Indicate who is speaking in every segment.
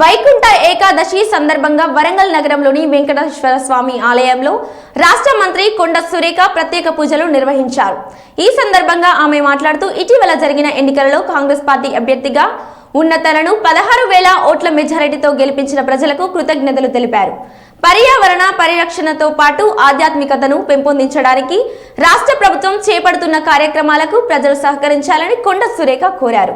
Speaker 1: వైకుంఠ ఏకాదశి సందర్భంగా వరంగల్ నగరంలోని వెంకటేశ్వర స్వామి ఆలయంలో రాష్ట్ర మంత్రి కొండ సురేఖ ప్రత్యేక పూజలు నిర్వహించారు. ఈ సందర్భంగా ఆమె మాట్లాడుతూ ఇటీవల జరిగిన ఎన్నికలలో కాంగ్రెస్ పార్టీ అభ్యర్థిగా ఉన్న తనను పదహారు వేల ఓట్ల మెజారిటీతో గెలిపించిన ప్రజలకు కృతజ్ఞతలు తెలిపారు. పర్యావరణ పరిరక్షణతో పాటు ఆధ్యాత్మికతను పెంపొందించడానికి రాష్ట్ర ప్రభుత్వం చేపడుతున్న కార్యక్రమాలకు ప్రజలు సహకరించాలని కొండ సురేఖ కోరారు.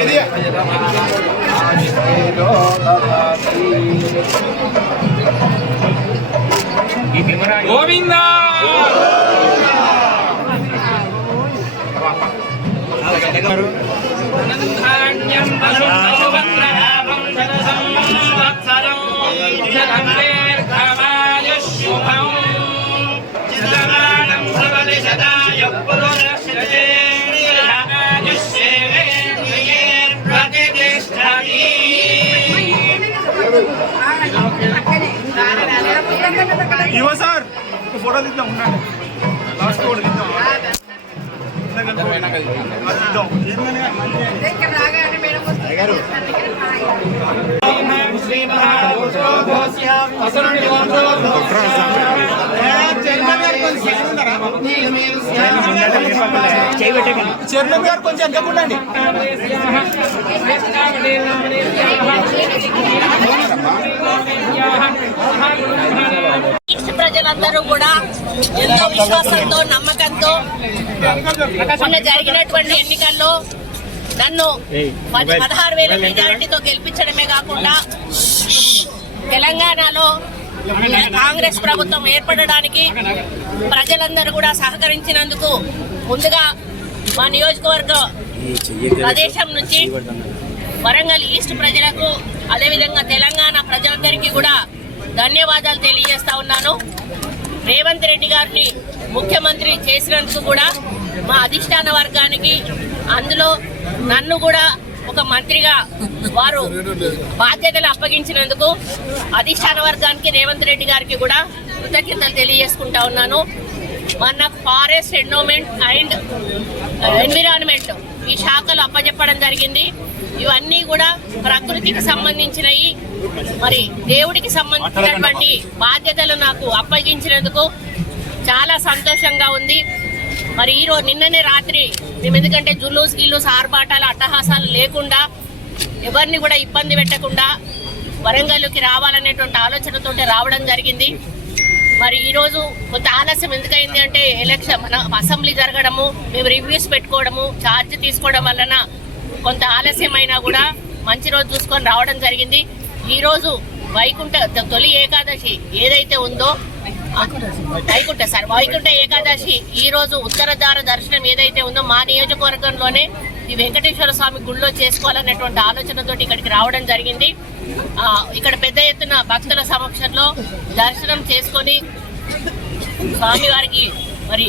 Speaker 2: Govinda! Govinda!
Speaker 3: ఇవ సార్. ఒక ఫోటో తీద్దాం ఉన్నాడు లాస్ట్ ఫోటో తీద్దాం. ఇందాక గారు కొంచెం ఎంతకుండండి
Speaker 4: ప్రజలందరూ కూడా ఎంతో విశ్వాసంతో నమ్మకంతో మొన్న జరిగినటువంటి ఎన్నికల్లో నన్ను పది పదహారు వేల మెజారిటీతో గెలిపించడమే కాకుండా తెలంగాణలో కాంగ్రెస్ ప్రభుత్వం ఏర్పడడానికి ప్రజలందరూ కూడా సహకరించినందుకు ముందుగా మా నియోజకవర్గ ప్రదేశం నుంచి వరంగల్ ఈస్ట్ ప్రజలకు అదేవిధంగా తెలంగాణ ప్రజలందరికీ కూడా ధన్యవాదాలు తెలియజేస్తా ఉన్నాను. రేవంత్ రెడ్డి గారిని ముఖ్యమంత్రి చేసినందుకు కూడా మా అధిష్టాన వర్గానికి అందులో నన్ను కూడా ఒక మంత్రిగా వారు బాధ్యతలు అప్పగించినందుకు అధిష్టాన వర్గానికి రేవంత్ రెడ్డి గారికి కూడా కృతజ్ఞతలు తెలియజేసుకుంటా ఉన్నాను. మన ఫారెస్ట్ ఎండోమెంట్ అండ్ ఎన్విరాన్మెంట్ ఈ శాఖలు అప్పచెప్పడం జరిగింది. ఇవన్నీ కూడా ప్రకృతికి సంబంధించినవి మరి దేవుడికి సంబంధించినటువంటి బాధ్యతలు నాకు అప్పగించినందుకు చాలా సంతోషంగా ఉంది. మరి ఈరోజు నిన్ననే రాత్రి మేము ఎందుకంటే జుల్లూస్ గిల్లూస్ ఆర్భాటాలు అట్టహాసాలు లేకుండా ఎవరిని కూడా ఇబ్బంది పెట్టకుండా వరంగల్కి రావాలనేటువంటి ఆలోచనతో రావడం జరిగింది. మరి ఈ రోజు కొంత ఆలస్యం ఎందుకైంది అంటే ఎలక్షన్ మన అసెంబ్లీ జరగడము మేము రివ్యూస్ పెట్టుకోవడము ఛార్జ్ తీసుకోవడం వలన కొంత ఆలస్యమైనా కూడా మంచి రోజు చూసుకొని రావడం జరిగింది. ఈరోజు వైకుంఠ తొలి ఏకాదశి ఏదైతే ఉందో వైకుంఠ సార్ వైకుంఠ ఏకాదశి ఈ రోజు దర్శనం ఏదైతే ఉందో మా నియోజకవర్గంలోనే ఈ వెంకటేశ్వర స్వామి గుళ్ళో చేసుకోవాలనేటువంటి ఆలోచనతో ఇక్కడికి రావడం జరిగింది. ఇక్కడ పెద్ద ఎత్తున భక్తుల సమక్షంలో దర్శనం చేసుకొని స్వామివారికి మరి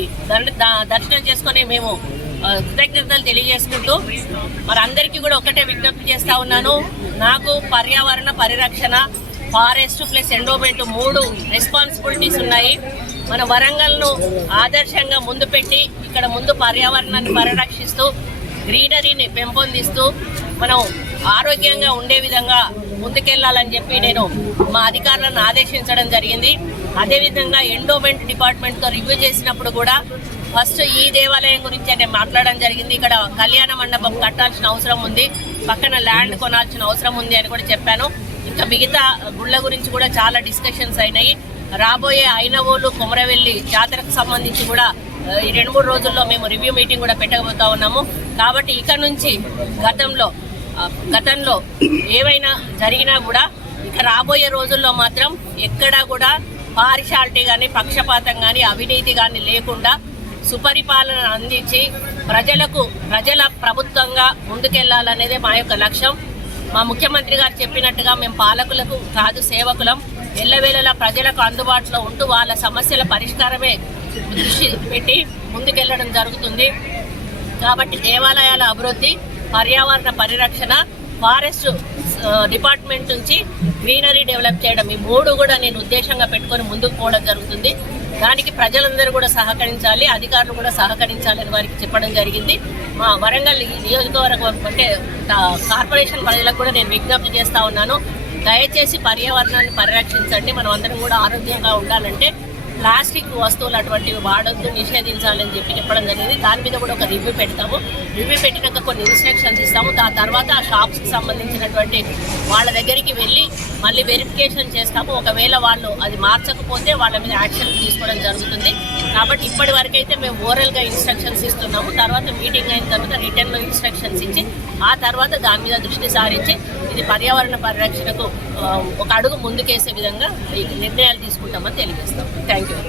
Speaker 4: దర్శనం చేసుకొని మేము కృతజ్ఞతలు తెలియజేసుకుంటూ మరి అందరికీ కూడా ఒకటే విజ్ఞప్తి చేస్తా ఉన్నాను. నాకు పర్యావరణ పరిరక్షణ ఫారెస్ట్ ప్లస్ ఎండోమెంట్ మూడు రెస్పాన్సిబిలిటీస్ ఉన్నాయి. మన వరంగల్ను ఆదర్శంగా ముందు పెట్టి ఇక్కడ ముందు పర్యావరణాన్ని పరిరక్షిస్తూ గ్రీనరీని పెంపొందిస్తూ మనం ఆరోగ్యంగా ఉండే విధంగా ముందుకెళ్ళాలని చెప్పి నేను మా అధికారులను ఆదేశించడం జరిగింది. అదేవిధంగా ఎండోమెంట్ డిపార్ట్మెంట్తో రివ్యూ చేసినప్పుడు కూడా ఫస్ట్ ఈ దేవాలయం గురించి నేను మాట్లాడడం జరిగింది. ఇక్కడ కళ్యాణ మండపం కట్టాల్సిన అవసరం ఉంది. పక్కన ల్యాండ్ కొనాల్సిన అవసరం ఉంది అని కూడా చెప్పాను. ఇంకా మిగతా గుళ్ళ గురించి కూడా చాలా డిస్కషన్స్ అయినాయి. రాబోయే ఐనవోలు కుమరవెల్లి జాతరకు సంబంధించి కూడా ఈ రెండు మూడు రోజుల్లో మేము రివ్యూ మీటింగ్ కూడా పెట్టబోతా ఉన్నాము. కాబట్టి ఇక నుంచి గతంలో గతంలో ఏవైనా జరిగినా కూడా ఇక రాబోయే రోజుల్లో మాత్రం ఎక్కడా కూడా పార్షాలిటీ కానీ పక్షపాతం కానీ అవినీతి కానీ లేకుండా సుపరిపాలన అందించి ప్రజలకు ప్రజల ప్రభుత్వంగా ముందుకెళ్ళాలనేదే మా యొక్క లక్ష్యం. మా ముఖ్యమంత్రి గారు చెప్పినట్టుగా మేము పాలకులకు కాదు సేవకులం. ఎల్లవేళలా ప్రజలకు అందుబాటులో ఉంటూ వాళ్ళ సమస్యల పరిష్కారమే దృష్టి పెట్టి ముందుకెళ్ళడం జరుగుతుంది. కాబట్టి దేవాలయాల అభివృద్ధి పర్యావరణ పరిరక్షణ ఫారెస్ట్ డిపార్ట్మెంట్ నుంచి గ్రీనరీ డెవలప్ చేయడం ఈ మూడు కూడా నేను ఉద్దేశంగా పెట్టుకొని ముందుకు పోవడం జరుగుతుంది. దానికి ప్రజలందరూ కూడా సహకరించాలి అధికారులు కూడా సహకరించాలని వారికి చెప్పడం జరిగింది. మా వరంగల్ నియోజకవర్గం అంటే కార్పొరేషన్ ప్రజలకు కూడా నేను విజ్ఞప్తి చేస్తా ఉన్నాను. దయచేసి పర్యావరణాన్ని పరిరక్షించండి. మనం అందరం కూడా ఆరోగ్యంగా ఉండాలంటే ప్లాస్టిక్ వస్తువులు అటువంటివి వాడొద్దు నిషేధించాలని చెప్పి చెప్పడం జరిగింది. దాని మీద కూడా ఒక రివ్యూ పెడతాము. రివ్యూ పెట్టినాక కొన్ని ఇన్స్ట్రక్షన్స్ ఇస్తాము. దాని తర్వాత ఆ షాప్స్కి సంబంధించినటువంటి వాళ్ళ దగ్గరికి వెళ్ళి మళ్ళీ వెరిఫికేషన్ చేస్తాము. ఒకవేళ వాళ్ళు అది మార్చకపోతే వాళ్ళ మీద యాక్షన్ తీసుకోవడం జరుగుతుంది. కాబట్టి ఇప్పటి వరకైతే మేము ఓరల్గా ఇన్స్ట్రక్షన్స్ ఇస్తున్నాము. తర్వాత మీటింగ్ అయిన తర్వాత రిటర్న్లో ఇన్స్ట్రక్షన్స్ ఇచ్చి ఆ తర్వాత దాని మీద దృష్టి సారించి ఇది పర్యావరణ పరిరక్షణకు ఒక అడుగు ముందుకేసే విధంగా ఈ నిర్ణయాలు తీసుకుంటామని తెలియజేస్తాం. Thank you